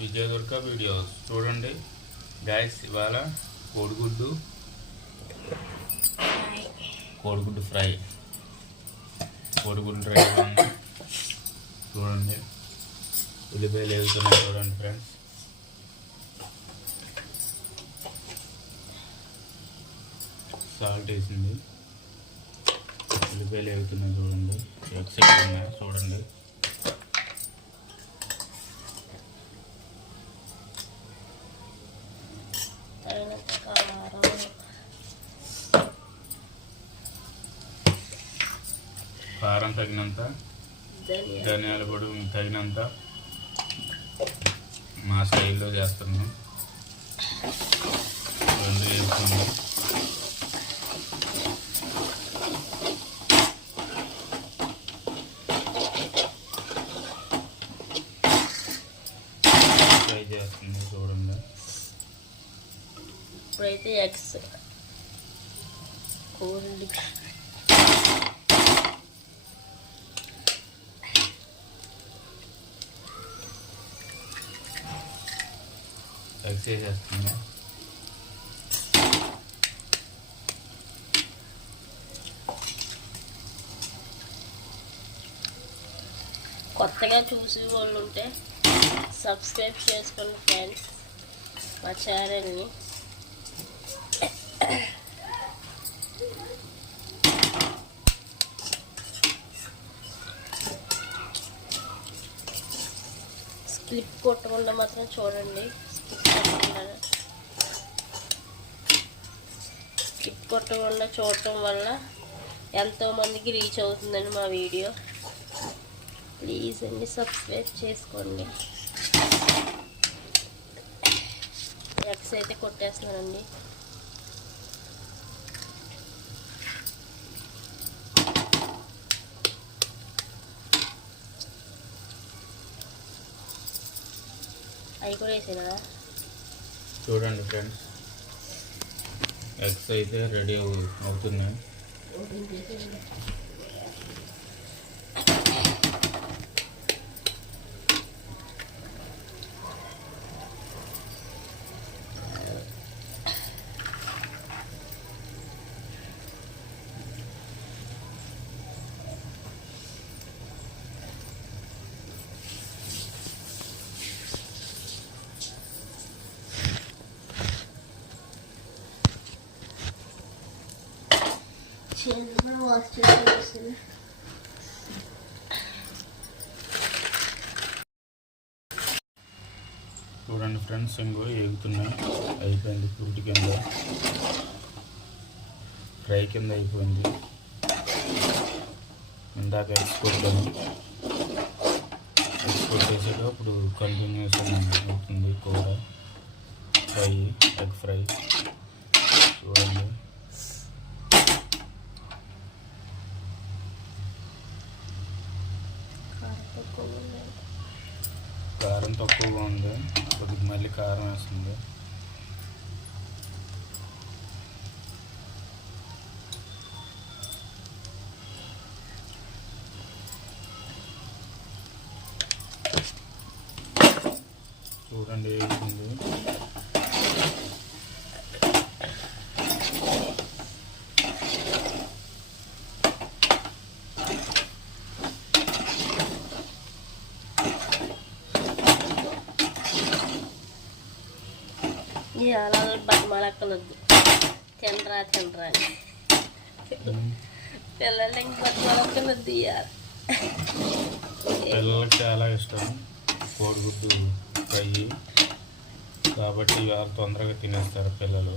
Vijaya Durga videos చూడండి guys. ఇవాళ కోడిగుడ్డు ఫ్రై చూడండి. ఉల్లిపాయలు వేస్తున్నాయి చూడండి ఫ్రెండ్స్. సాల్ట్ వేసింది, ఉల్లిపాయలు వేగుతున్నాయి చూడండి. ఎగ్స్ ఉన్నాయి చూడండి. కారం తగినంత, ధనియాల పొడి తగినంత. మా స్టైల్లో చేస్తున్నాం. రెండు వేసుకుందాం. ఫ్రై చేస్తుంది చూడండి. ఇప్పుడైతే ఎగ్స్ కోల్డ్ ఎగ్స్ వేసేస్తుంది. కొత్తగా చూసి వాళ్ళు ఉంటే సబ్స్క్రైబ్ చేసుకోండి ఫ్రెండ్స్ మా ఛానల్ని. స్కిప్ కొట్టకుండా మాత్రం చూడండి. స్కిప్ కొట్టకుండా చూడటం వల్ల ఎంతోమందికి రీచ్ అవుతుందండి మా వీడియో. ప్లీజ్ అండి సబ్స్క్రైబ్ చేసుకోండి. ఎగ్స్ అయితే కొట్టేస్తున్నానండి. అవి కూడా వేసాను కదా చూడండి ఫ్రెండ్స్. ఎగ్స్ అయితే రెడీ అవుతున్నాయి. చూడండి ఫ్రెండ్స్, ఇంకో ఎగుతున్నాయి. అయిపోయింది. ఫ్రూట్ కింద ఫ్రై కింద అయిపోయింది. ఇందాక ఎగ్స్ కొట్టాను. ఎగ్స్ కొట్టేసాక అప్పుడు కంటిన్యూషన్ అవుతుంది కూర ఫ్రై, ఎగ్ ఫ్రై. చూడండి కారం తక్కువగా ఉంది. కొద్దిగా మళ్ళీ కారం వేస్తుంది. చూడండి వేసింది. అలా బతిమాలక్కలొద్దు. తినరా అని పిల్లలకి బతిమాలక్కలొద్దు. పిల్లలకి చాలా ఇష్టం కోడిగుడ్డు ఫ్రై కాబట్టి ఇవాళ తొందరగా తినేస్తారు పిల్లలు.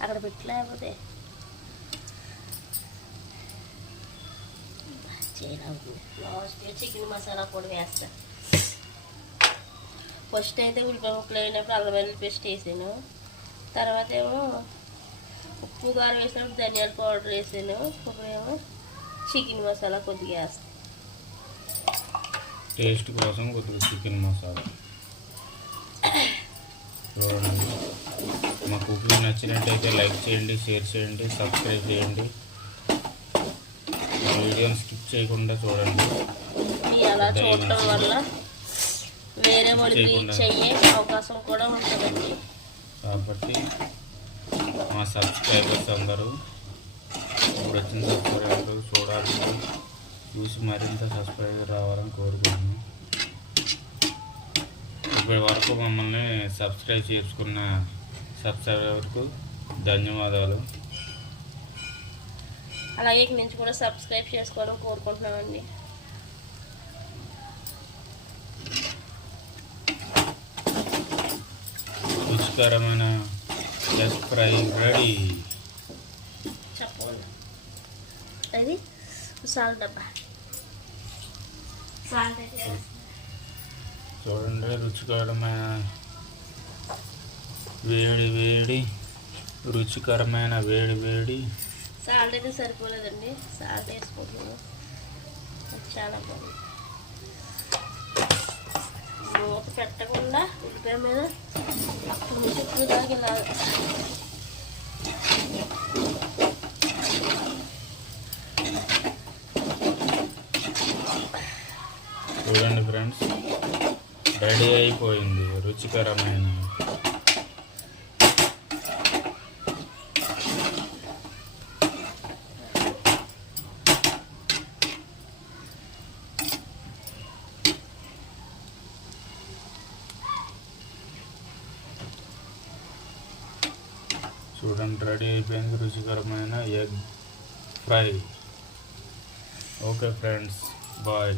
అక్కడ పెట్టలేకపోతే చికెన్ మసాలా కూడా వేస్తా. ఫస్ట్ అయితే ఉల్లిపాయ ముక్కలు వేసినప్పుడు అల్లం వెల్లుల్లి పేస్ట్ వేసాను. తర్వాత ఏమో ఉప్పు కారం వేసినప్పుడు ధనియాల పౌడర్ వేసాను. ఇప్పుడేమో చికెన్ మసాలా కొద్దిగా వేస్తాను. టేస్ట్ కోసం కొద్దిగా చికెన్ మసాలా. చూడండి. మా కుకింగ్ నచ్చినట్టయితే లైక్ చేయండి, షేర్ చేయండి, సబ్స్క్రైబ్ చేయండి. వీడియోని స్కిప్ చేయకుండా చూడండి. మీరు అలా చూడటం వల్ల వేరే వాళ్ళకి రీచ్ అయ్యే అవకాశం కూడా ఉంటుందండి. కాబట్టి మా సబ్స్క్రైబర్స్ అందరూ ఇప్పుడు వచ్చిన సబ్స్క్రైబర్లు చూడాలి, చూసి మరింత సబ్స్క్రైబర్ రావాలని కోరుకుంటున్నాను. ఇప్పటి వరకు మమ్మల్ని సబ్స్క్రైబ్ చేసుకున్న సబ్స్క్రైబర్కు ధన్యవాదాలు. అలాగే ఇక్కడి నుంచి కూడా సబ్స్క్రైబ్ చేసుకోవడం కోరుకుంటున్నామండి. రుచికరమైన ఎగ్ ఫ్రై రెడీ. చెప్పండి, అది సాల్ట్ డబ్బా, సాల్ట్ చూడండి, రుచికరమైన వేడి రుచికరమైన వేడి. సాల్ట్ అయితే సరిపోలేదండి, సాల్ట్ వేసుకుంటున్నాను. చాలా బాగుంది. మూత పెట్టకుండా ఉల్లిపాయ మీద చుట్టూ దాకా ఇలా చూడండి ఫ్రెండ్స్, రెడీ అయిపోయింది రుచికరమైన రుచికరమైన egg fry. Okay friends, bye.